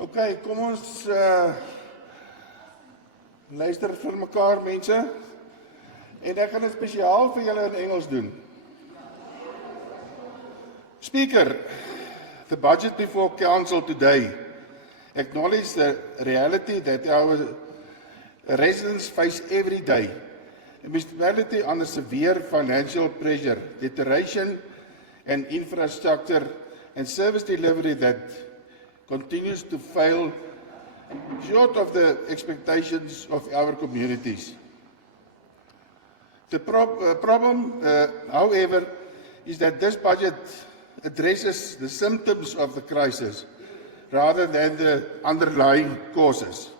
Okay, kom ons luister vir mekaar mense. En ek gaan dit spesiaal vir julle in Engels doen. Speaker, the budget before council today acknowledges the reality that our residents face every day. A municipality under severe financial pressure, deterioration and infrastructure and service delivery that continues to fail short of the expectations of our communities. The problem, however, is that this budget addresses the symptoms of the crisis rather than the underlying causes.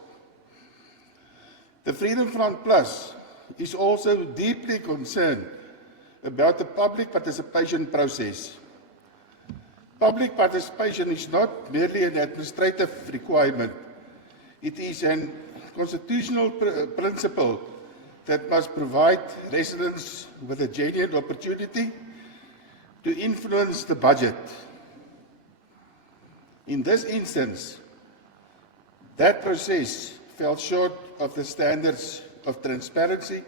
The Freedom Front Plus is also deeply concerned about the public participation process. Public participation is not merely an administrative requirement. It is a constitutional principle that must provide residents with a genuine opportunity to influence the budget. In this instance, that process fell short of the standards of transparency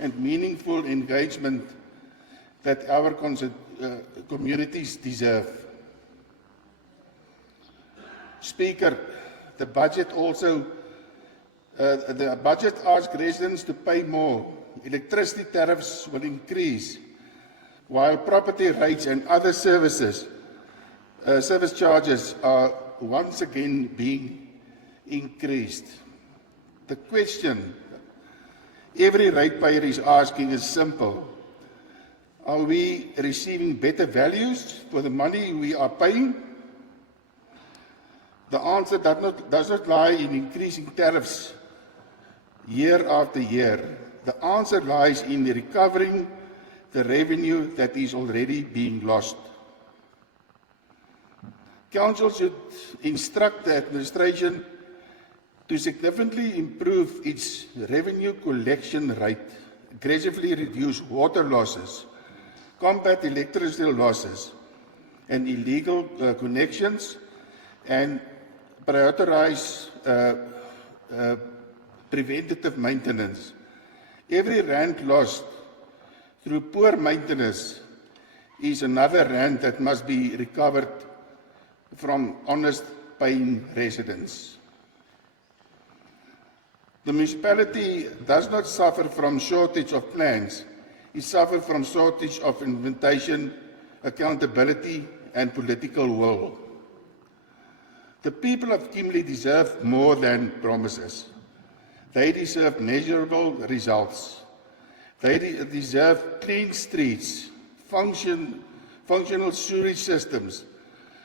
and meaningful engagement that our communities deserve. Speaker, the budget asks residents to pay more. Electricity tariffs will increase, while property rates and other service charges are once again being increased. The question every ratepayer is asking is simple. Are we receiving better values for the money we are paying? The answer does not lie in increasing tariffs year after year. The answer lies in recovering the revenue that is already being lost. Council should instruct the administration to significantly improve its revenue collection rate, aggressively reduce water losses, combat electricity losses and illegal connections, and prioritize preventative maintenance. Every rand lost through poor maintenance is another rand that must be recovered from honest paying residents. The municipality does not suffer from shortage of plans. It suffers from shortage of implementation, accountability and political will. The people of Kimberley deserve more than promises. They deserve measurable results. They deserve clean streets, functional sewage systems,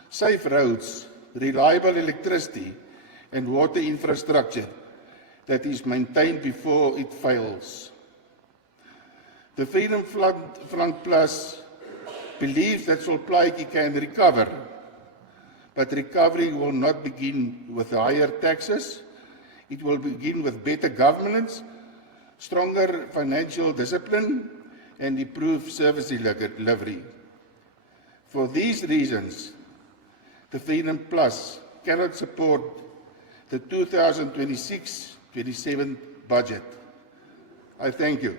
safe roads, reliable electricity and water infrastructure that is maintained before it fails. The Freedom Front Plus believes that Solplaatjie can recover, but recovery will not begin with higher taxes. It will begin with better governance, stronger financial discipline, and improved service delivery. For these reasons, the Freedom Plus cannot support the 2026-27 budget. I thank you.